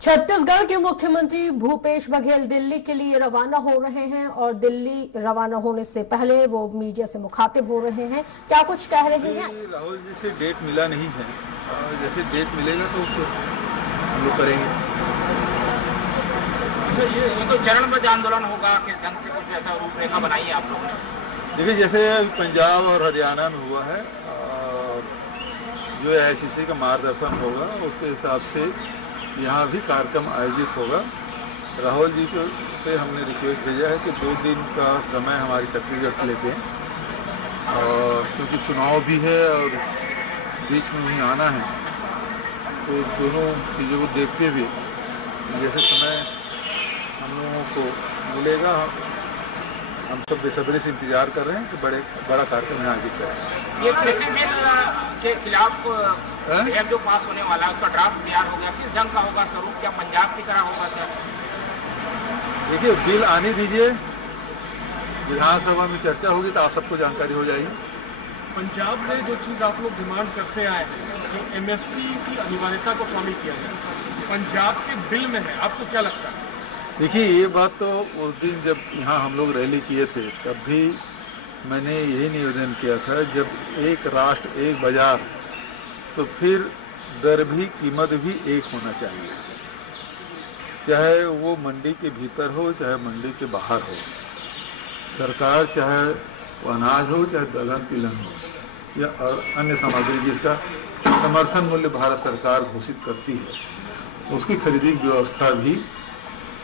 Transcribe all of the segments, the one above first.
छत्तीसगढ़ के मुख्यमंत्री भूपेश बघेल दिल्ली के लिए रवाना हो रहे हैं और दिल्ली रवाना होने से पहले वो मीडिया से मुखातिब हो रहे हैं। क्या कुछ कह रहे हैं? राहुल जी से डेट मिला नहीं है और जैसे डेट मिलेगा तो हम लोग करेंगे। अच्छा, ये तो चरणबद्ध आंदोलन होगा कि ढंग से कुछ ऐसा रूपरेखा बनाई है आप लोगों ने? देखिए, जैसे पंजाब और हरियाणा में हुआ है और जो AICC का मार्गदर्शन होगा उसके हिसाब से यहाँ भी कार्यक्रम आयोजित होगा। राहुल जी को से हमने रिक्वेस्ट भेजा है कि 2 दिन का समय हमारी छत्तीसगढ़ के लेते हैं और क्योंकि चुनाव भी है और बीच में ही आना है तो दोनों चीज़ों को देखते हुए जैसे समय हम लोगों को मिलेगा हम सब बेसब्री से इंतजार कर रहे हैं कि बड़ा कार्यक्रम यहाँ आयोजित करें। ये कृषि बिल के खिलाफ जो पास होने वाला है उसका ड्राफ्ट तैयार हो गया, किस ढंग का होगा स्वरूप? क्या पंजाब की तरह होगा सर? देखिए, बिल आने दीजिए, विधानसभा में चर्चा होगी तो आप सबको जानकारी हो जाएगी। पंजाब में जो चीज़ आप लोग डिमांड करते आए हैं कि MSP की अनिवार्यता को शामिल किया जाए, पंजाब के बिल में है, आपको क्या लगता है? देखिए, ये बात तो उस दिन जब यहाँ हम लोग रैली किए थे तब भी मैंने यही निवेदन किया था, जब एक राष्ट्र एक बाजार तो फिर दर भी कीमत भी एक होना चाहिए, चाहे वो मंडी के भीतर हो चाहे मंडी के बाहर हो। सरकार चाहे वो अनाज हो चाहे दलहन तिलहन हो या और अन्य सामग्री जिसका समर्थन मूल्य भारत सरकार घोषित करती है उसकी खरीदी की व्यवस्था भी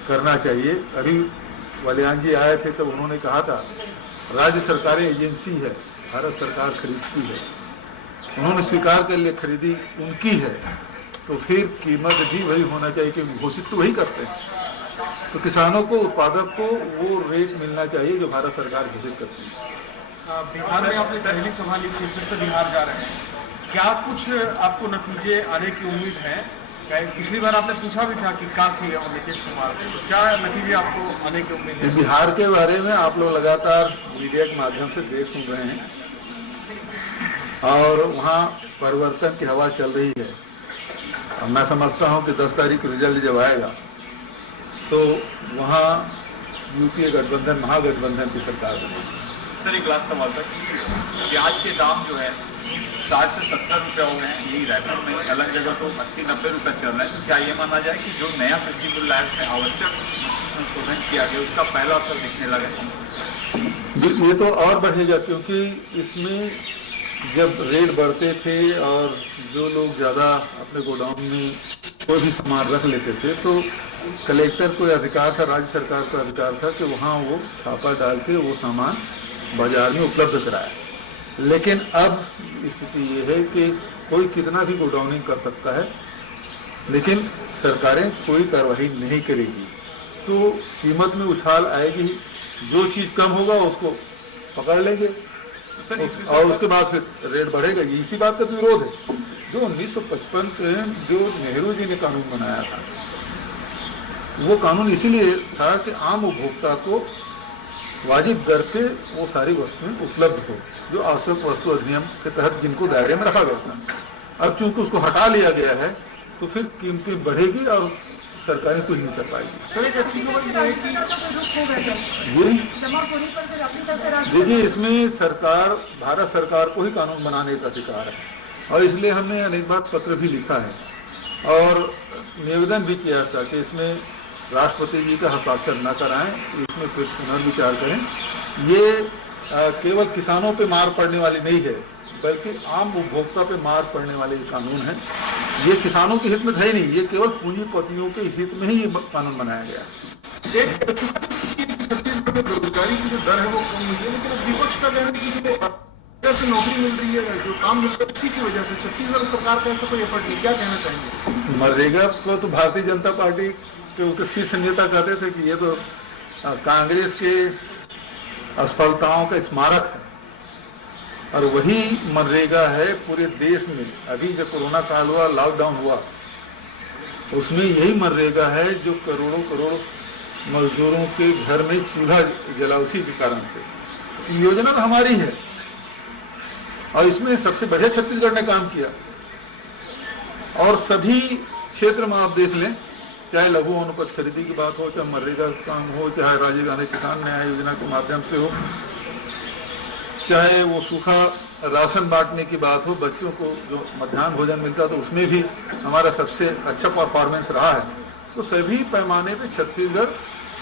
करना चाहिए। अभी वलियान जी आए थे तो उन्होंने कहा था राज्य सरकारें एजेंसी है, भारत सरकार खरीदती है, उन्होंने स्वीकार कर लिया खरीदी उनकी है तो फिर कीमत भी वही होना चाहिए क्योंकि घोषित तो वही करते हैं। तो किसानों को उत्पादक को वो रेट मिलना चाहिए जो भारत सरकार घोषित करती है। बिहार में आपने पहली सभा ली थी, फिर से बिहार जा रहे हैं, क्या कुछ आपको नतीजे आने की उम्मीद है? पिछली बार आपने पूछा भी था कि क्या थी और नीतीश कुमार को, तो क्या नतीजे आपको आने की उम्मीद है? बिहार के बारे में आप लोग लगातार मीडिया के माध्यम से देख सुन रहे हैं और वहाँ परिवर्तन की हवा चल रही है। और मैं समझता हूँ कि 10 तारीख को रिजल्ट जब आएगा तो वहाँ UPA गठबंधन महागठबंधन की सरकार बनेगी। सर, एक लास्ट सवाल था कि प्याज के दाम जो है 60 से 70 रुपये हो गए हैं, यही रायपुर में, अलग जगह तो 80-90 रुपये चल रहा है। तो क्या ये माना जाए कि जो नया कृषि बिल लाया है आवश्यक संशोधन किया गया उसका पहला असर दिखने लगा? ये तो और बढ़ेगा क्योंकि इसमें जब रेट बढ़ते थे और जो लोग ज़्यादा अपने गोडाउन में कोई भी सामान रख लेते थे तो कलेक्टर को अधिकार था, राज्य सरकार को अधिकार था कि वहाँ वो छापा डाल के वो सामान बाजार में उपलब्ध कराए। लेकिन अब स्थिति ये है कि कोई कितना भी गोडाउनिंग कर सकता है लेकिन सरकारें कोई कार्रवाई नहीं करेगी तो कीमत में उछाल आएगी। जो चीज़ कम होगा उसको पकड़ लेंगे और उसके बाद फिर रेट बढ़ेगा। इसी बात का विरोध है जो 1955 से जो नेहरू जी ने कानून बनाया था, वो कानून इसीलिए था कि आम उपभोक्ता को वाजिब दर पे वो सारी वस्तुएं उपलब्ध हो जो आवश्यक वस्तु अधिनियम के तहत जिनको दायरे में रखा गया था। अब चूंकि उसको हटा लिया गया है तो फिर कीमतें बढ़ेगी और सरकारें कुछ नहीं कर पाएगी। सर, एक अच्छी खबर ये है कि देखिए, इसमें सरकार भारत सरकार को ही कानून बनाने का अधिकार है और इसलिए हमने अनेक बार पत्र भी लिखा है और निवेदन भी किया था कि इसमें राष्ट्रपति जी का हस्ताक्षर न कराएं, इसमें फिर पुनर्विचार करें। ये केवल किसानों पे मार पड़ने वाली नहीं है बल्कि आम उपभोक्ता पे मार पड़ने वाले कानून है। ये किसानों के हित में है नहीं, ये केवल पूंजीपतियों के हित में ही ये कानून बनाया गया। बेरोजगारी की जो दर है वो कम हुई है, लेकिन विपक्ष का कहना है कि जो से नौकरी मिल रही है, जो काम मिल रहा है, उसी की वजह से छत्तीसगढ़ सरकार का ऐसा कोई एफर्ट नहीं। क्या कहना चाहेंगे? मनरेगा को तो भारतीय जनता पार्टी के उसके शीर्ष नेता कहते थे कि ये तो कांग्रेस के असफलताओं का स्मारक है और वही मनरेगा है पूरे देश में। अभी जब कोरोना काल हुआ, लॉकडाउन हुआ, उसमें यही मनरेगा है जो करोड़ों करोड़ मजदूरों के घर में चूल्हा जला उसी के कारण से। योजना तो हमारी है और इसमें सबसे बढ़िया छत्तीसगढ़ ने काम किया और सभी क्षेत्र में आप देख लें चाहे लघु वनोपज खरीदी की बात हो, चाहे मनरेगा का काम हो, चाहे राजीव गांधी किसान न्याय योजना के माध्यम से हो, चाहे वो सूखा राशन बांटने की बात हो, बच्चों को जो मध्याह्न भोजन मिलता तो उसमें भी हमारा सबसे अच्छा परफॉर्मेंस रहा है। तो सभी पैमाने पे छत्तीसगढ़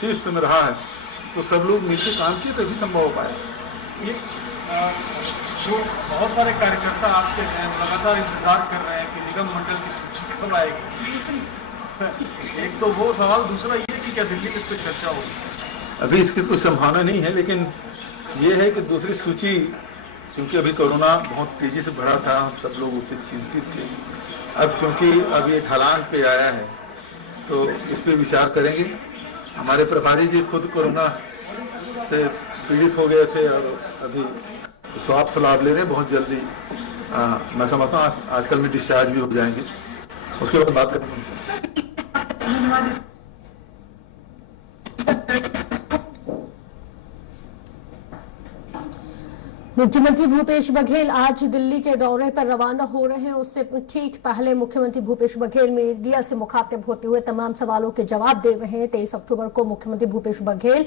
शीर्ष में रहा है। तो सब लोग मिलकर काम किए तभी संभव हो पाया। ये जो बहुत सारे कार्यकर्ता आपके हैं लगातार इंतजार कर रहे हैं कि निगम मंडल की सूची कब आएगी। एक तो वो सवाल, दूसरा ये कि क्या दिल्ली में इस पर चर्चा होगी? अभी इसकी कोई संभावना नहीं है, लेकिन ये है कि दूसरी सूची, क्योंकि अभी कोरोना बहुत तेजी से बढ़ा था, हम सब लोग उससे चिंतित थे। अब क्योंकि अब ये ढलान पे आया है तो इस पे विचार करेंगे। हमारे प्रभारी जी खुद कोरोना से पीड़ित हो गए थे और अभी स्वास्थ्य लाभ ले रहे हैं। बहुत जल्दी मैं समझता हूँ आजकल में डिस्चार्ज भी हो जाएंगे। उसके बाद बात करेंगे। मुख्यमंत्री भूपेश बघेल आज दिल्ली के दौरे पर रवाना हो रहे हैं। उससे ठीक पहले मुख्यमंत्री भूपेश बघेल मीडिया से मुखातिब होते हुए तमाम सवालों के जवाब दे रहे हैं। 23 अक्टूबर को मुख्यमंत्री भूपेश बघेल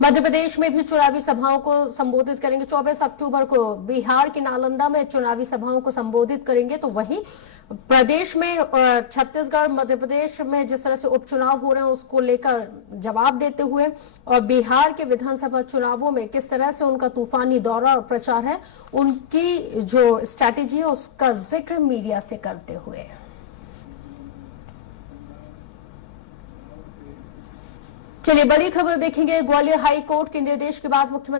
मध्य प्रदेश में भी चुनावी सभाओं को संबोधित करेंगे। 24 अक्टूबर को बिहार के नालंदा में चुनावी सभाओं को संबोधित करेंगे। तो वहीं प्रदेश में छत्तीसगढ़, मध्य प्रदेश में जिस तरह से उपचुनाव हो रहे हैं उसको लेकर जवाब देते हुए, और बिहार के विधानसभा चुनावों में किस तरह से उनका तूफानी दौरा और प्रचार है, उनकी जो स्ट्रैटेजी है उसका जिक्र मीडिया से करते हुए। चलिए बड़ी खबर देखेंगे। ग्वालियर हाई कोर्ट के निर्देश के बाद मुख्यमंत्री